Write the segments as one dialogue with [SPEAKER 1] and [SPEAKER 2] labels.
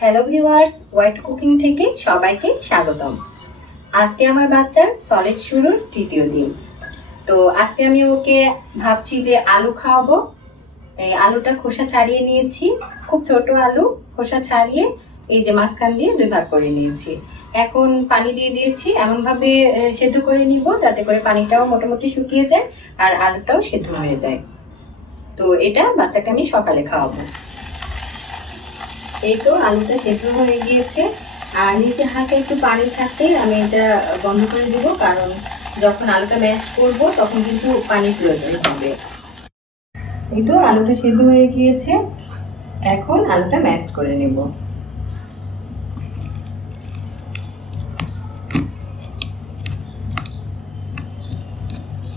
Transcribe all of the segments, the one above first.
[SPEAKER 1] Hello viewers white cooking থেকে সবাইকে স্বাগতম। আজকে আমার বাচ্চার সলিড শুরুর তৃতীয় দিন। তো আজকে আমি ওকে ভাবছি যে আলু খাওয়াবো। এই আলুটা খোসা ছাড়িয়ে নিয়েছি। খুব ছোট আলু, খোসা ছাড়িয়ে এই যে মাঝখান দিয়ে দুই ভাগ করে নিয়েছি। এখন পানি দিয়ে দিয়েছি। এমনভাবে সেদ্ধ করে নিব যাতে করে পানিটাও মোটামুটি শুকিয়ে যায় আর আলুটাও সেদ্ধ হয়ে যায়। তো এটা বাচ্চাকে আমি সকালে খাওয়াবো। এই তো আলুটা সেদ্ধ হয়ে গিয়েছে। আর নিচে হাতে একটু পানি থাকতেই আমি এটা বন্ধ করে দিব, কারণ যখন আলুটা ম্যাশ করব তখন কিন্তু পানির প্রয়োজন হবে। এই তো আলুটা সেদ্ধ হয়ে গিয়েছে। এখন আলুটা ম্যাশ করে নেব।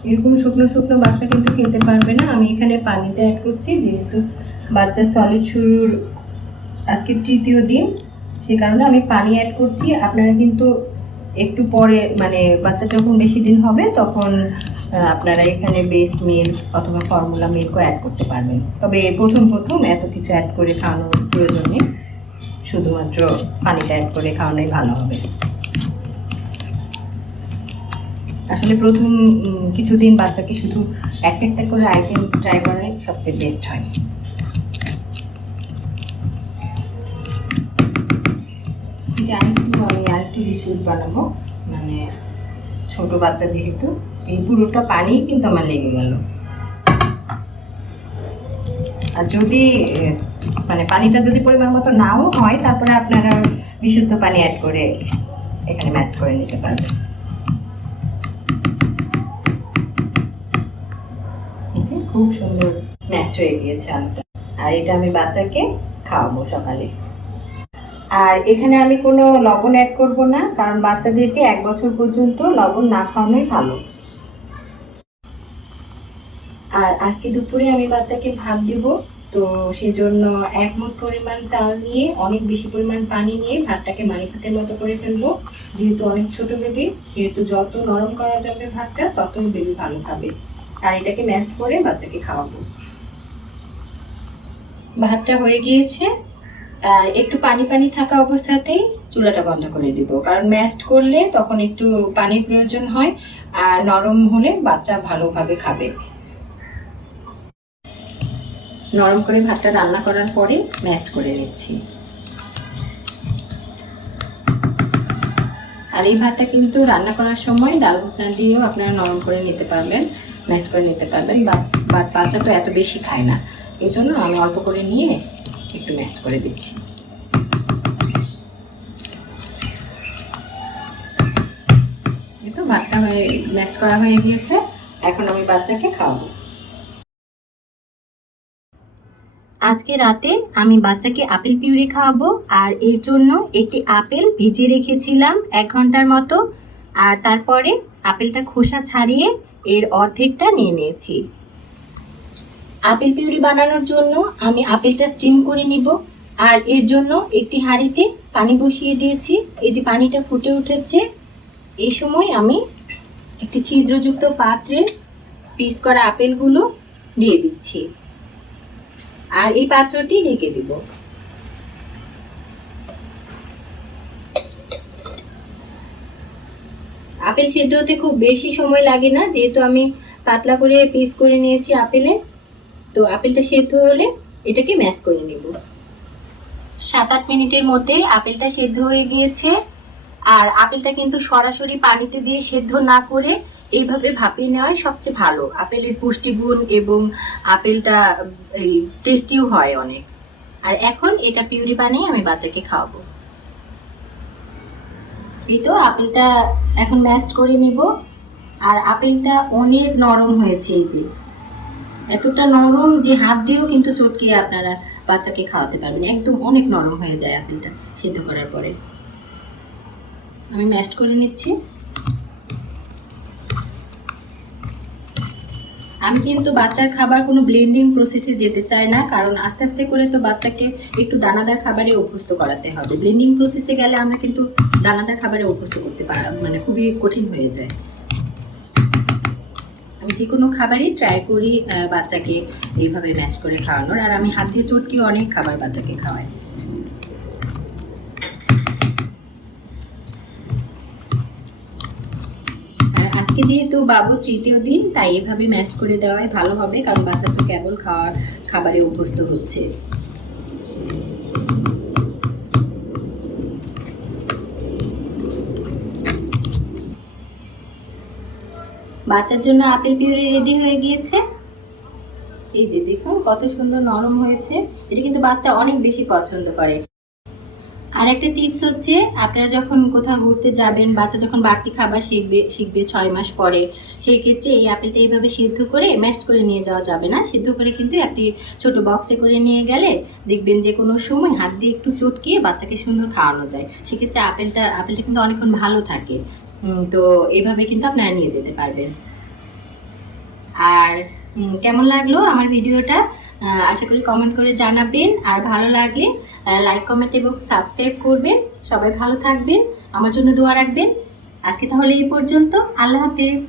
[SPEAKER 1] এরকম শুকনো শুকনো বাচ্চা কিন্তু খেতে পারবে না। আমি এখানে পানিটা অ্যাড করছি, যেহেতু বাচ্চা সলিড শুরুর আজকে তৃতীয় দিন, সে কারণে আমি পানি অ্যাড করছি। আপনারা কিন্তু একটু পরে মানে বাচ্চা যখন বেশি দিন হবে, তখন আপনারা এখানে বেস্ট মিল্ক অথবা ফর্মুলা মিল্কও অ্যাড করতে পারবেন। তবে প্রথম প্রথম এত কিছু অ্যাড করে খাওয়ানোর প্রয়োজন নেই। শুধুমাত্র পানিটা অ্যাড করে খাওয়ানোই ভালো হবে। আসলে প্রথম কিছুদিন বাচ্চাকে শুধু একটা একটা করে আইটেম ট্রাই করে সবচেয়ে বেস্ট হয়। যে আরেকটু আমি আরেকটু লিকুইড বানাবো? মানে ছোট বাচ্চা যেহেতু, এই পুরোটা পানি কিন্তু আমার লেগে গেল। আর যদি মানে পানিটা যদি পরিমাণ মতো নাও হয়, তারপরে আপনারা বিশুদ্ধ পানি অ্যাড করে এখানে ম্যাশ করে নিতে পারবেন। খুব সুন্দর ম্যাশ হয়ে গিয়েছে আলুটা। আর এটা আমি বাচ্চাকে খাওয়াবো সকালে। আর এখানে আমি কোনো লবণ অ্যাড করব না, কারণ বাচ্চাদেরকে এক বছর পর্যন্ত লবণ না খাওয়ানোই ভালো। আর আজকে দুপুরে আমি বাচ্চাকে ভাত দেব, তো সেজন্য এক মুঠ পরিমাণ চাল নিয়ে, অনেক বেশি পরিমাণ পানি নিয়ে ভাতটাকে মানি ভাতের মতো করে ফেলব। যেহেতু অনেক ছোট বেবি সেহেতু যত নরম করা যাবে ভাতটা তত বেবি ভালো খাবে। আর এটাকে ম্যাশ করে বাচ্চাকে খাওয়াবো। ভাতটা হয়ে গিয়েছে। একটু পানি পানি থাকা অবস্থাতেই চুলাটা বন্ধ করে দিব। কারণ ম্যাস্ট করলে তখন একটু পানির প্রয়োজন হয় আর নরম হলে বাচ্চা ভালোভাবে খাবে। নরম করে ভাতটা রান্না করার পরে ম্যাস্ট করে নিচ্ছি। আর এই ভাতটা কিন্তু রান্না করার সময় ডাল ভুটনা দিয়েও আপনারা নরম করে নিতে পারবেন ম্যাশ করে নিতে পারবেন। বাট বাচ্চা তো এত বেশি খায় না। এই জন্য আমি অল্প করে নিয়ে একটু ম্যাশ করে দিচ্ছি। তো ভাতটা হয়ে ম্যাশ করা হয়ে গিয়েছে, এখন আমি বাচ্চাকে খাওয়াবো। আজকে রাতে আমি বাচ্চাকে আপেল পিউরি খাওয়াবো, আর এর জন্য একটি আপেল ভিজিয়ে রেখেছিলাম এক ঘণ্টার মতো, আর তারপরে আপেলটা খোসা ছাড়িয়ে এর অর্ধেকটা নিয়ে নিয়েছি। আপেল পিউরি বানানোর জন্য আমি আপেলটা স্টিম করে নিব। আর এর জন্য একটি হাঁড়িতে পানি বসিয়ে দিয়েছি। এই যে পানিটা ফুটে উঠেছে, এই সময় আমি একটি ছিদ্রযুক্ত পাত্রে পিস করা আপেলগুলো দিয়ে দিচ্ছি। আর এই পাত্রটি ঢেকে দিব। আপেল সেদ্ধ হতে খুব বেশি সময় লাগে না, যেহেতু আমি পাতলা করে পিস করে নিয়েছি আপেলে। তো আপেলটা সেদ্ধ হলে এটাকে ম্যাশ করে নেব। সাত আট মিনিটের মধ্যে আপেলটা সেদ্ধ হয়ে গিয়েছে। আর আপেলটা কিন্তু সরাসরি পানিতে দিয়ে সেদ্ধ না করে এইভাবে ভাপিয়ে নেওয়াই সবচেয়ে ভালো। আপেলের পুষ্টিগুণ এবং আপেলটা, এই টেস্টিও হয় অনেক। আর এখন এটা পিউরি বানিয়ে আমি বাচ্চাকে খাওয়াবো। এই তো আপেলটা এখন ম্যাশড করে নিব। আর আপেলটা অনেক নরম হয়েছে এই যে। এতটা নরম যে হাত দিয়েও কিন্তু চটকে আপনারা বাচ্চাকে খাওয়াতে পারবেন। একদম অনেক নরম হয়ে যায় আপেলটা সেদ্ধ করার পরে। আমি ম্যাশড করে নিচ্ছি। আমি কিন্তু বাচ্চার খাবার কোনো ব্লেন্ডিং প্রসেসে যেতে চাই না, কারণ আস্তে আস্তে করে তো বাচ্চাকে একটু দানাদার খাবারে অভ্যস্ত করাতে হবে। ব্লেন্ডিং প্রসেসে গেলে আমরা কিন্তু দানাদার খাবারে অভ্যস্ত করতে পার মানে খুবই কঠিন হয়ে যায়। আমি যে কোনো খাবারই ট্রাই করি বাচ্চাকে এইভাবে ম্যাচ করে খাওয়ানোর। আর আমি হাত দিয়ে চটকি অনেক খাবার বাচ্চাকে খাওয়াই। আজকে যেহেতু বাবু তৃতীয় দিন, তাই এভাবে ম্যাচ করে দেওয়াই ভালো হবে, কারণ বাচ্চা তো কেবল খাওয়ার খাবারে অভ্যস্ত হচ্ছে। বাচ্চার জন্য আপেল পিউরি রেডি হয়ে গিয়েছে। এই যে দেখুন, কত সুন্দর নরম হয়েছে। এটা কিন্তু বাচ্চা অনেক বেশি পছন্দ করে। আর একটা টিপস হচ্ছে, আপনারা যখন কোথাও ঘুরতে যাবেন, বাচ্চা যখন বাড়তি খাবার শিখবে শিখবে ছয় মাস পরে, সেই ক্ষেত্রে এই আপেলটা এইভাবে সিদ্ধ করে ম্যাশ করে নিয়ে যাওয়া যাবে না। সিদ্ধ করে কিন্তু আপনি ছোট বক্সে করে নিয়ে গেলে দেখবেন যে কোনো সময় হাত দিয়ে একটু চটকিয়ে বাচ্চাকে সুন্দর খাওয়ানো যায়। সেক্ষেত্রে আপেলটা আপেলটা কিন্তু অনেকক্ষণ ভালো থাকে। তো এইভাবে কিন্তু আপনারা নিয়ে যেতে পারবেন। আর কেমন লাগল আমার ভিডিওটা? আশা করি কমেন্ট করে জানাবেন। আর ভালো লাগলে লাইক কমেন্ট এবং সাবস্ক্রাইব করবেন। সবাই ভালো থাকবেন। আমার জন্য দোয়া রাখবেন। আজকে তাহলে এই পর্যন্ত। আল্লাহ হাফেজ।